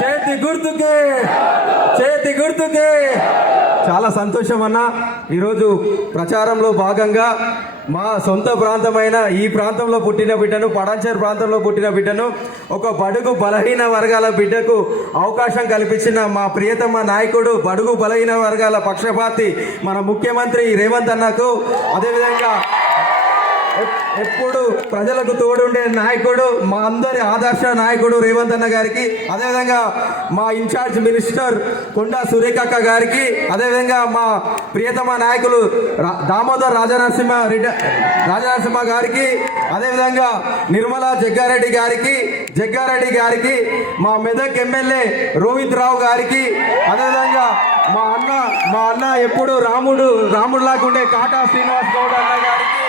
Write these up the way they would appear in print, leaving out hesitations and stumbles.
చేతి గుర్తుకే, చేతి గుర్తుకే. చాలా సంతోషం అన్న. ఈరోజు ప్రచారంలో భాగంగా మా సొంత ప్రాంతమైన ఈ ప్రాంతంలో పుట్టిన బిడ్డను, పడాన్చేరు ప్రాంతంలో పుట్టిన బిడ్డను, ఒక బడుగు బలహీన వర్గాల బిడ్డకు అవకాశం కల్పించిన మా ప్రియతమ నాయకుడు, బడుగు బలహీన వర్గాల పక్షపాతి మన ముఖ్యమంత్రి రేవంత్ అన్నకు, అదేవిధంగా ఎప్పుడు ప్రజలకు తోడుండే నాయకుడు, మా అందరి ఆదర్శ నాయకుడు రేవంత్ అన్న గారికి, అదేవిధంగా మా ఇన్ఛార్జ్ మినిస్టర్ కొండా సురేఖక్క గారికి, అదేవిధంగా మా ప్రియతమ నాయకులు దామోదర్ రాజనరసింహ గారికి, అదేవిధంగా నిర్మలా జగ్గారెడ్డి గారికి, మా మెదక్ ఎమ్మెల్యే రోహిత్ రావు గారికి, అదేవిధంగా మా అన్న ఎప్పుడు రాముడు లాగుండే కాటా శ్రీనివాస్ గౌడ్ అన్న గారికి,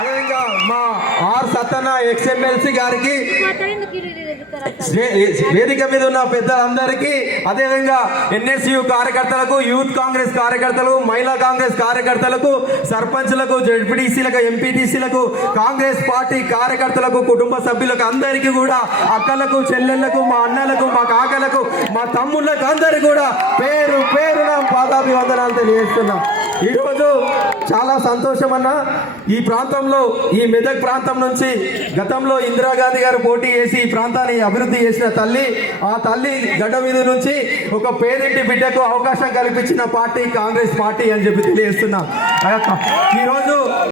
అదేవిధంగా మా ఆర్ సత్తన్న ఎక్స్ఎమ్మెల్సీ గారికి, వేదిక మీద ఉన్న పెద్దలందరికీ, అదేవిధంగా ఎన్ఎస్యు కార్యకర్తలకు, యూత్ కాంగ్రెస్ కార్యకర్తలు, మహిళా కాంగ్రెస్ కార్యకర్తలకు, సర్పంచ్లకు, జెడ్పీటీసీలకు, ఎంపీటీసీలకు, కాంగ్రెస్ పార్టీ కార్యకర్తలకు, కుటుంబ సభ్యులకు అందరికీ కూడా, అక్కలకు, చెల్లెళ్లకు, మా అన్నలకు, మా కాకలకు, మా తమ్ముళ్ళకు అందరికీ కూడా పేరు పేరున పాదాభివందనాలు తెలియజేస్తున్నాం. ఈరోజు చాలా సంతోషం అన్న. ఈ ప్రాంతంలో, ఈ మెదక్ ప్రాంతం నుంచి గతంలో ఇందిరాగాంధీ గారు పోటీ చేసి ఈ ప్రాంతాన్ని అభివృద్ధి చేసిన తల్లి, ఆ తల్లి గడ్డ మీద నుంచి ఒక పేరింటి బిడ్డకు అవకాశం కల్పించిన పార్టీ కాంగ్రెస్ పార్టీ అని చెప్పి తెలియజేస్తున్నాం. ఈరోజు